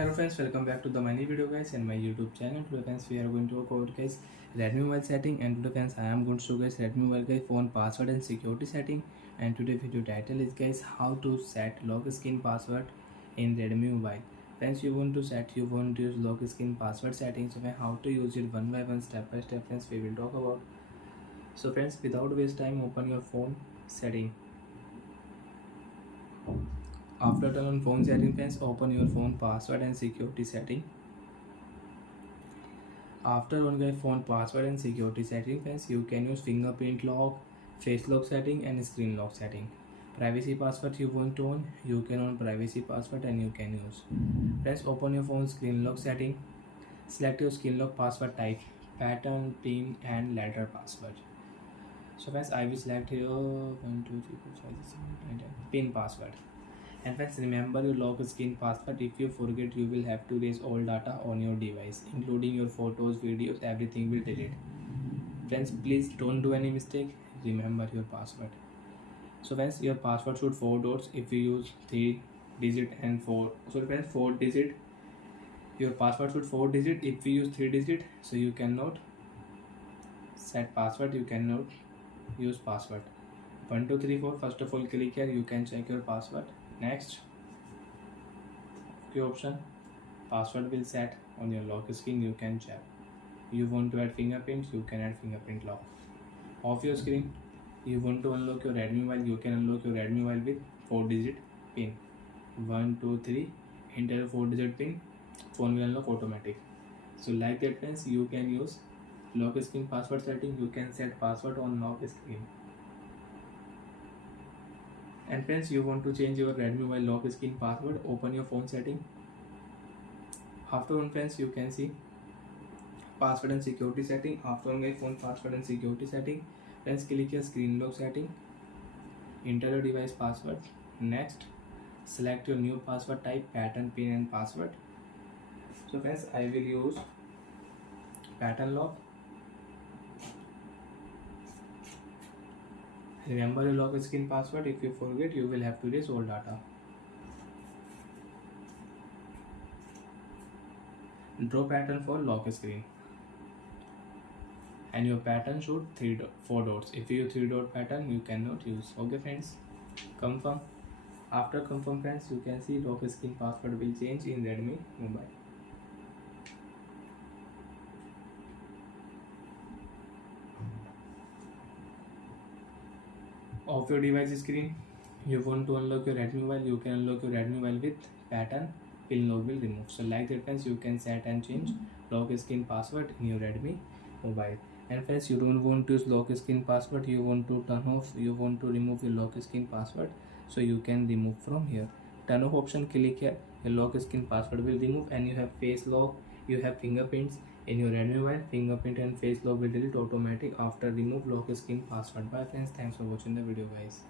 Hello friends, welcome back to the mini video guys and my YouTube channel. Today friends we are going to talk about guys Redmi mobile setting, and today friends I am going to show guys Redmi mobile guys phone password and security setting. And today video title is guys how to set lock screen password in Redmi mobile. Friends, you want to use lock screen password settings. So how to use it one by one, step by step friends we will talk about. So friends, without waste time, open your phone setting. After turn on phone setting friends, open your phone password and security setting. After on your phone password and security setting friends, you can use fingerprint lock, face lock setting and screen lock setting. Privacy password you want to on, you can on privacy password and you can use. Friends, open your phone screen lock setting. Select your screen lock password type, pattern, pin and letter password. So friends, I will select here 1 2 3 4 5 6 7 8 9 10 pin password. And friends, remember your lock screen password. If you forget, you will have to erase all data on your device, including your photos, videos, everything will delete. Friends, please don't do any mistake. Remember your password. So friends, your password should 4 dots. If you use 3 digit and 4, so friends 4 digit, your password should 4 digit. If you use 3 digit, so you cannot set password, you cannot use password. 1 2 3 4, first of all click here, you can check your password. Next, okay option, password will set on your lock screen, you can check. You want to add fingerprints, you can add fingerprint lock. Off your screen, you want to unlock your Redmi mobile, you can unlock your Redmi mobile with 4 digit pin. 1 2 3, enter 4 digit pin, phone will unlock automatic. So like that friends, you can use lock screen password setting, you can set password on lock screen. And friends, you want to change your Redmi mobile lock screen password, open your phone setting. After on friends, you can see password and security setting. After on my phone password and security setting, friends click your screen lock setting, enter your device password. Next, select your new password type, pattern, pin and password. So friends, I will use pattern lock. Remember your lock screen password. If you forget, you will have to erase all data. Draw pattern for lock screen. And your pattern should 4 dots. If you use 3 dot pattern, you cannot use. Okay friends, confirm. After confirm friends, you can see lock screen password will change in Redmi mobile. Off your device screen, you want to unlock your Redmi mobile, you can unlock your Redmi mobile with pattern, pin lock will remove. So like that friends, you can set and change lock screen password in your Redmi mobile. And friends, you don't want to use lock screen password, you want to turn off, you want to remove your lock screen password, so you can remove from here. Turn off option, click here, your lock screen password will remove. And you have face lock, you have fingerprints in your Redmi mobile, fingerprint and face lock will delete automatic after remove lock screen password. Bye friends, thanks for watching the video guys.